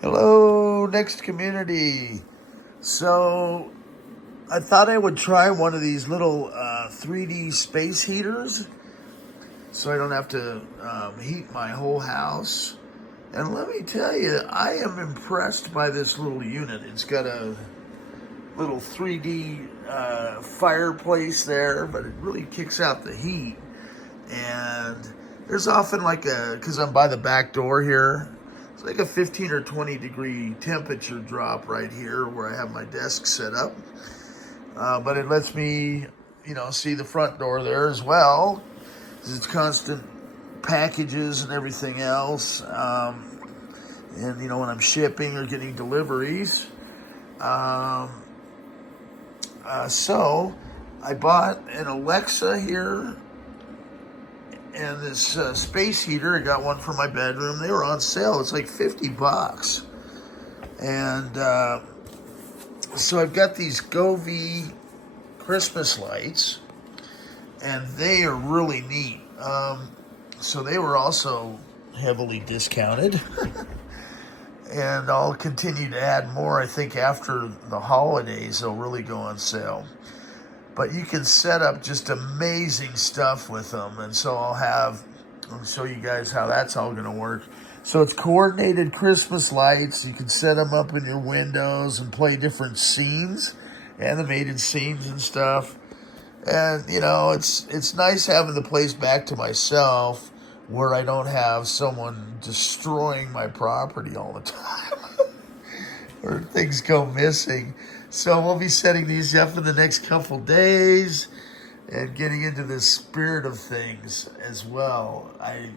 Hello, next community. So I thought I would try one of these little 3D space heaters so I don't have to heat my whole house. And let me tell you, I am impressed by this little unit. It's got a little 3D fireplace there, but it really kicks out the heat. And there's often because I'm by the back door here, it's like a 15 or 20 degree temperature drop right here where I have my desk set up. But it lets me, see the front door there as well. It's constant packages and everything else. And, when I'm shipping or getting deliveries. So I bought an Alexa here and this space heater. I got one for my bedroom. They were on sale. It's like $50. And so I've got these Govee Christmas lights, and they are really neat. So they were also heavily discounted. And I'll continue to add more. I think after the holidays, they'll really go on sale. But you can set up just amazing stuff with them. And so I'll show you guys how that's all going to work. So it's coordinated Christmas lights. You can set them up in your windows and play different scenes, animated scenes and stuff. And, it's nice having the place back to myself where I don't have someone destroying my property all the time or things go missing. So we'll be setting these up in the next couple days and getting into the spirit of things as well. I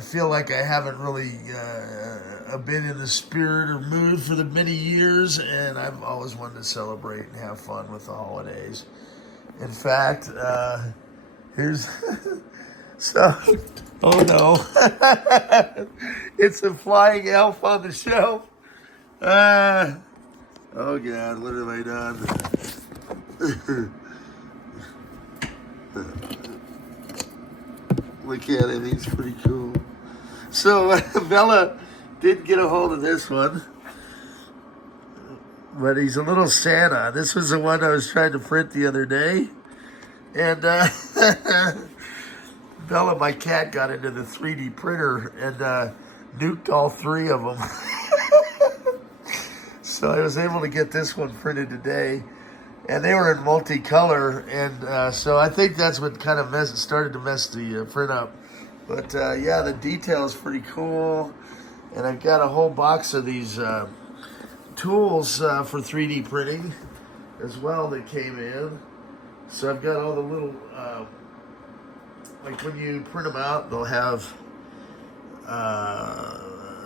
feel like I haven't really been in the spirit or mood for the many years, and I've always wanted to celebrate and have fun with the holidays. In fact, here's so. Oh no! It's a flying elf on the shelf. Oh God! What have I done? Look at him; he's pretty cool. So Bella did get a hold of this one, but he's a little Santa. This was the one I was trying to print the other day, and Bella, my cat, got into the 3D printer and nuked all three of them. So I was able to get this one printed today, and they were in multicolor, and so I think that's what kind of started to mess the print up. But yeah, the detail is pretty cool, and I've got a whole box of these tools for 3D printing as well that came in. So I've got all the little, like when you print them out, they'll have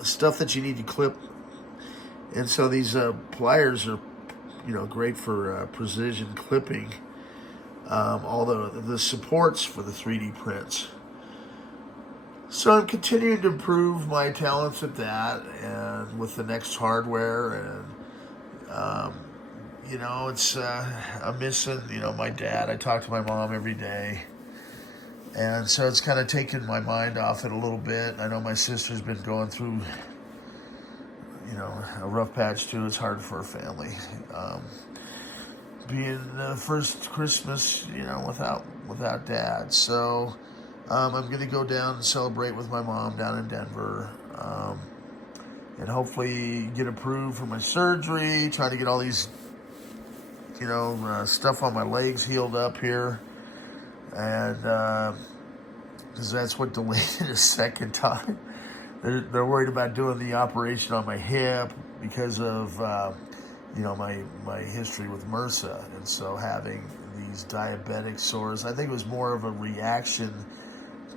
stuff that you need to clip. And so these pliers are, great for precision clipping. All the supports for the 3D prints. So I'm continuing to improve my talents at that, and with the next hardware, and it's I'm missing my dad. I talk to my mom every day, and so it's kind of taken my mind off it a little bit. I know my sister's been going through a rough patch too. It's hard for her family, being the first Christmas without dad. So I'm going to go down and celebrate with my mom down in Denver, and hopefully get approved for my surgery. Trying to get all these, stuff on my legs healed up here, and because that's what delayed it a second time. They're worried about doing the operation on my hip because of my history with MRSA, and so having these diabetic sores. I think it was more of a reaction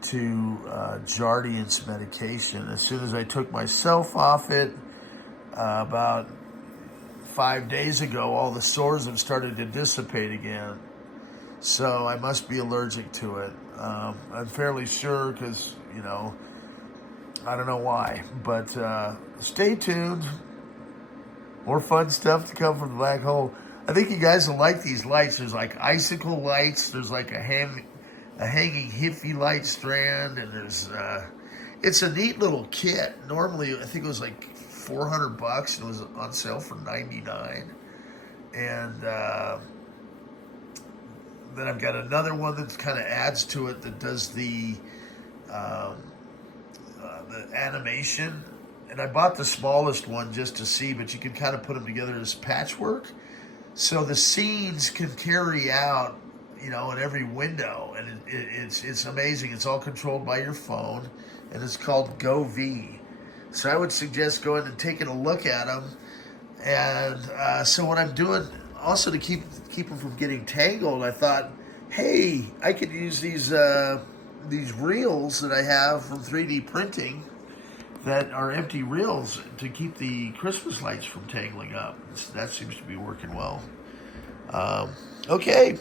to Jardiance medication. As soon as I took myself off it, about 5 days ago, all the sores have started to dissipate again. So I must be allergic to it. I'm fairly sure because, I don't know why. But stay tuned. More fun stuff to come from the black hole. I think you guys will like these lights. There's like icicle lights. There's like a hanging Hiffy light strand. And there's It's a neat little kit. Normally, I think it was like $400, and it was on sale for $99. And then I've got another one that kind of adds to it that does the animation. And I bought the smallest one just to see, but you can kind of put them together as patchwork. So the scenes can carry out, in every window, and it's amazing. It's all controlled by your phone, and it's called Govee. So I would suggest going and taking a look at them. And so what I'm doing also to keep them from getting tangled, I thought, hey, I could use these reels that I have from 3D printing that are empty reels to keep the Christmas lights from tangling up. That seems to be working well. Okay.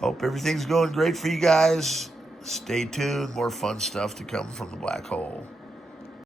Hope everything's going great for you guys. Stay tuned. More fun stuff to come from the black hole.